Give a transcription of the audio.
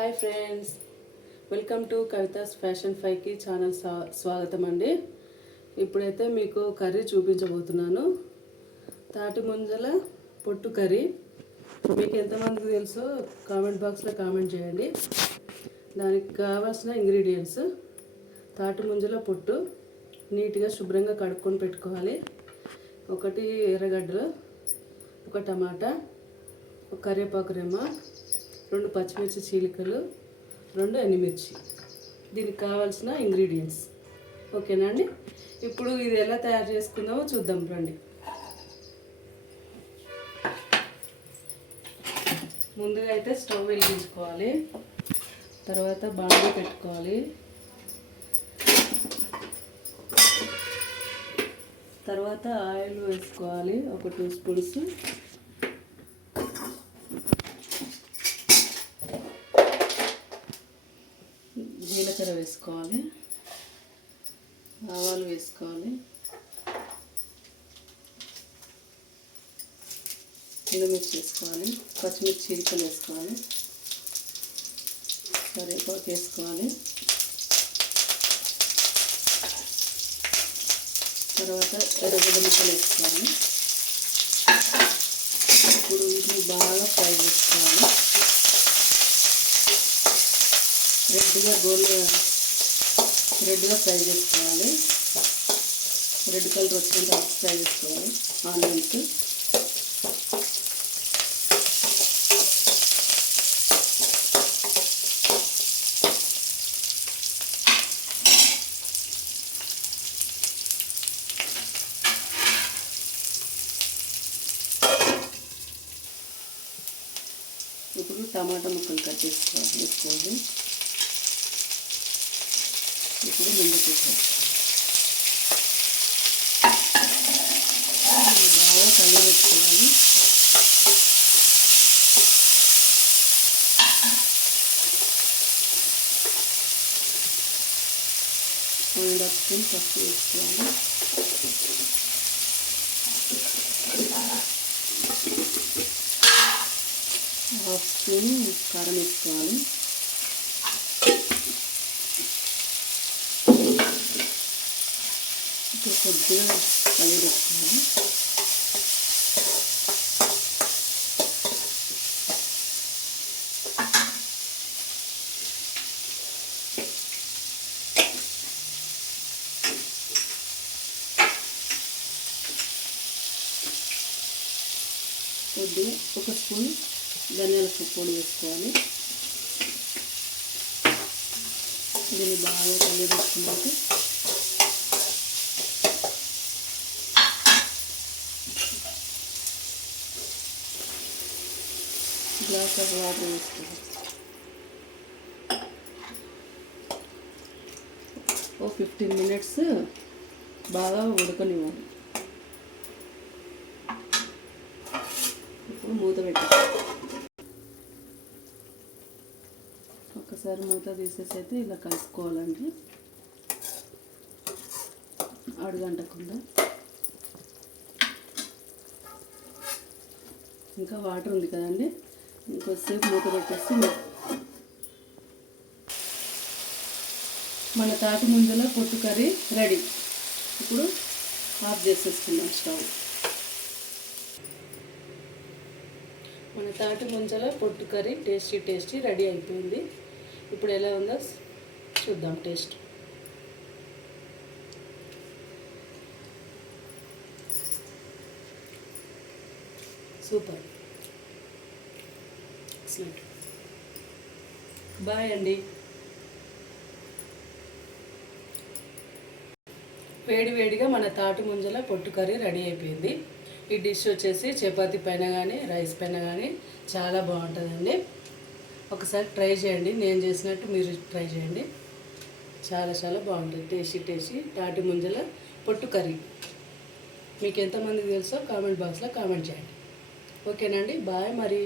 Hi friends, welcome to Kavitha's fashion ఫైవ్కి channel స్వాగతం అండి. ఇప్పుడైతే మీకు కర్రీ చూపించబోతున్నాను. తాటి ముంజల పొట్టు కర్రీ. మీకు ఎంతమందికి తెలుసో కామెంట్ బాక్స్లో కామెంట్ చేయండి. దానికి కావాల్సిన ఇంగ్రీడియంట్స్: తాటి ముంజల పొట్టు నీట్గా శుభ్రంగా కడుక్కొని పెట్టుకోవాలి. 1 ఎర్రగడ్డలు, 1 టమాటా, 1 కరివేపాకు రెమ్మ, 2 పచ్చిమిర్చి చీలికలు, 2 ఎండుమిర్చి. దీనికి కావాల్సిన ఇంగ్రీడియంట్స్. ఓకేనా అండి? ఇప్పుడు ఇది ఎలా తయారు చేసుకుందామో చూద్దాం రండి. ముందుగా అయితే స్టవ్ వెలిగించుకోవాలి. తర్వాత బాండీ పెట్టుకోవాలి. తర్వాత ఆయిల్ వేసుకోవాలి, 1 2 స్పూన్స్. జీలకర్ర వేసుకోవాలి, ఆవాలు వేసుకోవాలి, ఎండుమిర్చి వేసుకోవాలి, పచ్చిమిర్చి చీలికలు వేసుకోవాలి, కరివేపాకు వేసుకోవాలి. తర్వాత ఎర్రగడ్డ ముక్కలు వేసుకోవాలి. ఇప్పుడు వీటిని బాగా ఫ్రై చేసుకోవాలి. రెడ్గా ఫ్రై చేసుకోవాలి. రెడ్ కలర్ వచ్చేంత ఫ్రై చేసుకోవాలి. ఆనియన్స్, ఇప్పుడు టమాటా ముక్కలు కట్ వేసుకోవాలి. ఇప్పుడు ముందు పెట్టేసుకోవాలి. బాగా కలిపెట్టుకోవాలి. ½ స్పూన్ పసుపు వేసుకోవాలి. ½ స్పూన్ కారం వేసుకోవాలి. కొద్దిగా కలిపెట్టుకోవాలి. కొద్దిగా 1 స్పూన్ ధనియాల పొడి వేసుకోవాలి. దీన్ని బాగా కలిపెట్టుకున్నాక గ్లాస్ ఆఫ్ వాటర్ వేసుకోవాలి. 15 మినిట్స్ బాగా ఉడకనివ్వాలి. ఇప్పుడు మూత పెట్టాలి. ఒకసారి మూత తీసేసి అయితే ఇలా కలుపుకోవాలండి, అడుగంటకుండా. ఇంకా వాటర్ ఉంది కదండి, ఇంకొద్దిసేపు మూత పెట్టేసి మన తాటి ముంజల పొట్టు కర్రీ రెడీ. ఇప్పుడు ఆఫ్ చేసేసుకుందాం స్టవ్. మన తాటి ముంజల పొట్టు కర్రీ టేస్టీ రెడీ అయిపోయింది. ఇప్పుడు ఎలా ఉందో చూద్దాం టేస్ట్. Super, excellent. బాయ్ అండి. వేడిగా మన తాటి ముంజల పొట్టు కర్రీ రెడీ అయిపోయింది. ఈ డిష్ వచ్చేసి చపాతీ పైన కానీ రైస్ పైన కానీ చాలా బాగుంటుందండి. ఒకసారి ట్రై చేయండి, నేను చేసినట్టు మీరు ట్రై చేయండి. చాలా బాగుంటుంది. టేస్టీ తాటి ముంజల పొట్టు కర్రీ. మీకు ఎంతమందికి తెలుసో కామెంట్ బాక్స్లో కామెంట్ చేయండి. ఓకేనండి, బాయ్ మరి.